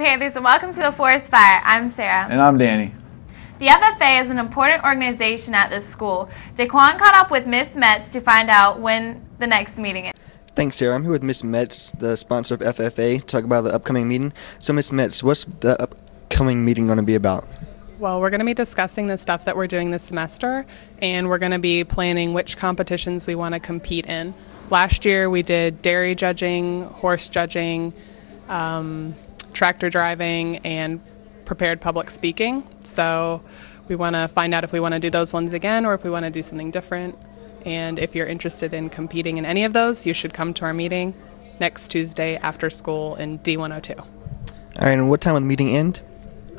Panthers, and welcome to the Forest Fire. I'm Sarah. And I'm Danny. The FFA is an important organization at this school. Daquan caught up with Miss Metz to find out when the next meeting is. Thanks, Sarah. I'm here with Miss Metz, the sponsor of FFA, to talk about the upcoming meeting. So, Miss Metz, what's the upcoming meeting going to be about? Well, we're going to be discussing the stuff that we're doing this semester, and we're going to be planning which competitions we want to compete in. Last year we did dairy judging, horse judging, tractor driving, and prepared public speaking. So we want to find out if we want to do those ones again or if we want to do something different. And if you're interested in competing in any of those, you should come to our meeting next Tuesday after school in D102. All right, and what time will the meeting end?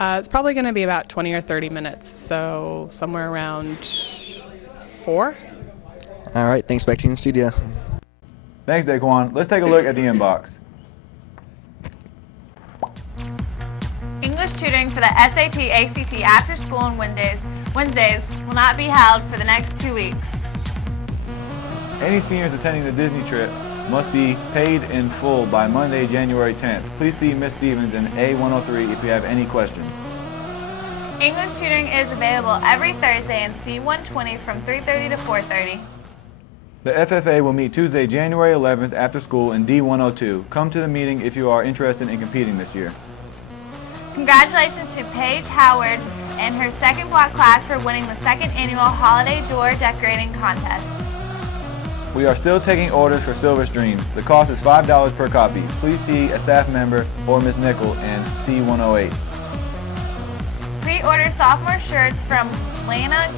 It's probably going to be about 20 or 30 minutes, so somewhere around 4. All right, thanks. Back to you in the studio. Thanks, Daquan. Let's take a look at the inbox. English tutoring for the SAT, ACT after school on Wednesdays will not be held for the next 2 weeks. Any seniors attending the Disney trip must be paid in full by Monday, January 10th. Please see Ms. Stevens in A103 if you have any questions. English tutoring is available every Thursday in C120 from 3:30 to 4:30. The FFA will meet Tuesday, January 11th after school in D102. Come to the meeting if you are interested in competing this year. Congratulations to Paige Howard and her second block class for winning the second annual Holiday Door Decorating Contest. We are still taking orders for Silver Streams. The cost is $5 per copy. Please see a staff member or Ms. Nickel in C108. Pre-order sophomore shirts from Lana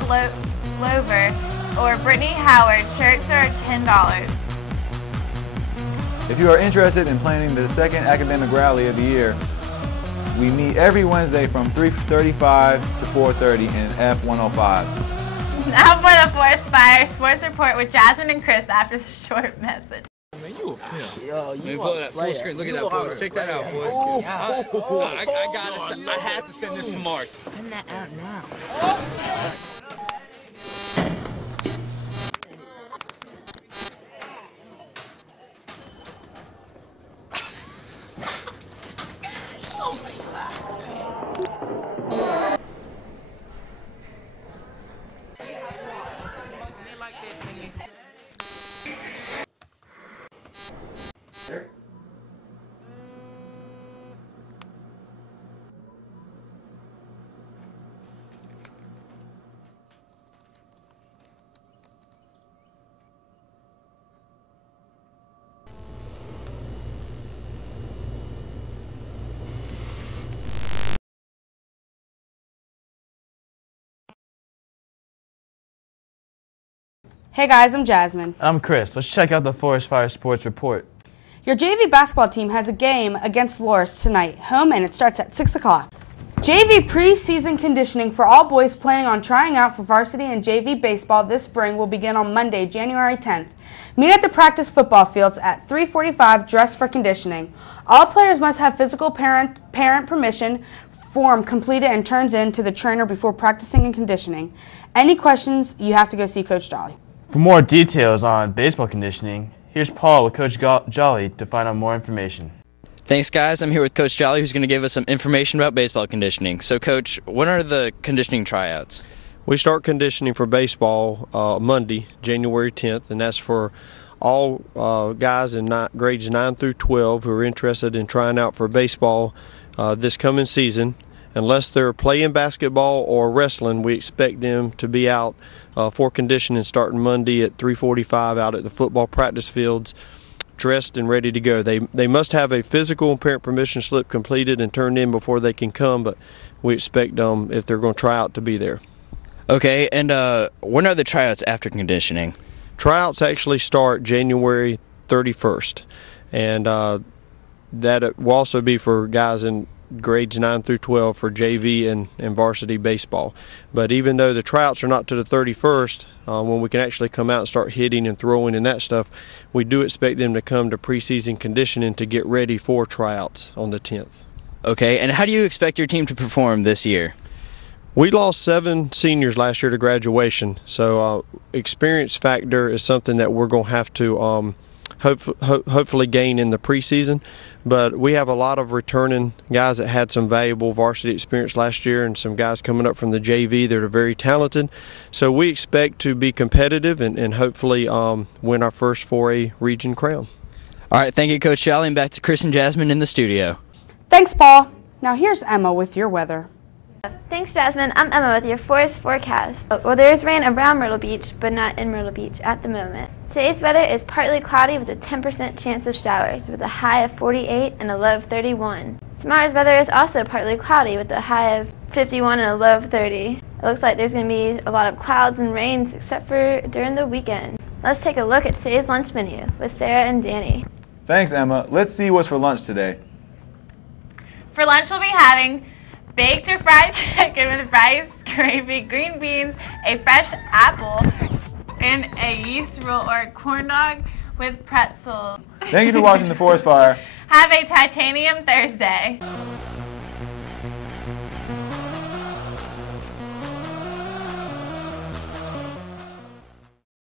Glover or Brittany Howard. Shirts are $10. If you are interested in planning the second academic rally of the year, we meet every Wednesday from 3:35 to 4:30 in F105. Now for the Forest Fire Sports Report with Jasmine and Chris after the short message. Man, you a pimp. Yo, you pull that full screen. Look at that, boys. Check that out, boys. I got it. I had to send this to Mark. Send that out now. Hey guys, I'm Jasmine. I'm Chris. Let's check out the Forest Fire Sports Report. Your JV basketball team has a game against Loris tonight, home, and it starts at 6 o'clock. JV preseason conditioning for all boys planning on trying out for varsity and JV baseball this spring will begin on Monday, January 10th. Meet at the practice football fields at 3:45 dressed for conditioning. All players must have physical parent permission form completed and turns in to the trainer before practicing and conditioning. Any questions, you have to go see Coach Jolly. For more details on baseball conditioning, here's Paul with Coach Jolly to find out more information. Thanks, guys. I'm here with Coach Jolly, who's going to give us some information about baseball conditioning. So, Coach, when are the conditioning tryouts? We start conditioning for baseball Monday, January 10th, and that's for all guys in grades 9 through 12 who are interested in trying out for baseball this coming season. Unless they're playing basketball or wrestling, we expect them to be out for conditioning starting Monday at 3:45 out at the football practice fields, dressed and ready to go. They must have a physical and parent permission slip completed and turned in before they can come, but we expect them, if they're going to try out, to be there. Okay, and when are the tryouts after conditioning? Tryouts actually start January 31st, and that will also be for guys in grades 9 through 12 for JV and varsity baseball. But even though the tryouts are not to the 31st, when we can actually come out and start hitting and throwing and that stuff, we do expect them to come to preseason conditioning to get ready for tryouts on the 10th. Okay, and how do you expect your team to perform this year? We lost 7 seniors last year to graduation, so experience factor is something that we're going to have to hopefully gain in the preseason. but we have a lot of returning guys that had some valuable varsity experience last year and some guys coming up from the JV that are very talented. So we expect to be competitive and hopefully win our first 4A region crown. All right, thank you, Coach Jolly, and back to Chris and Jasmine in the studio. Thanks, Paul. Now here's Emma with your weather. Thanks, Jasmine. I'm Emma with your forest forecast. Well, there's rain around Myrtle Beach, but not in Myrtle Beach at the moment. Today's weather is partly cloudy with a 10% chance of showers, with a high of 48 and a low of 31. Tomorrow's weather is also partly cloudy with a high of 51 and a low of 30. It looks like there's going to be a lot of clouds and rains except for during the weekend. Let's take a look at today's lunch menu with Sarah and Danny. Thanks, Emma. Let's see what's for lunch today. For lunch, we'll be having baked or fried chicken with rice, gravy, green beans, a fresh apple, and a yeast roll or a corn dog with pretzel. Thank you for watching The Forest Fire. Have a Titanium Thursday.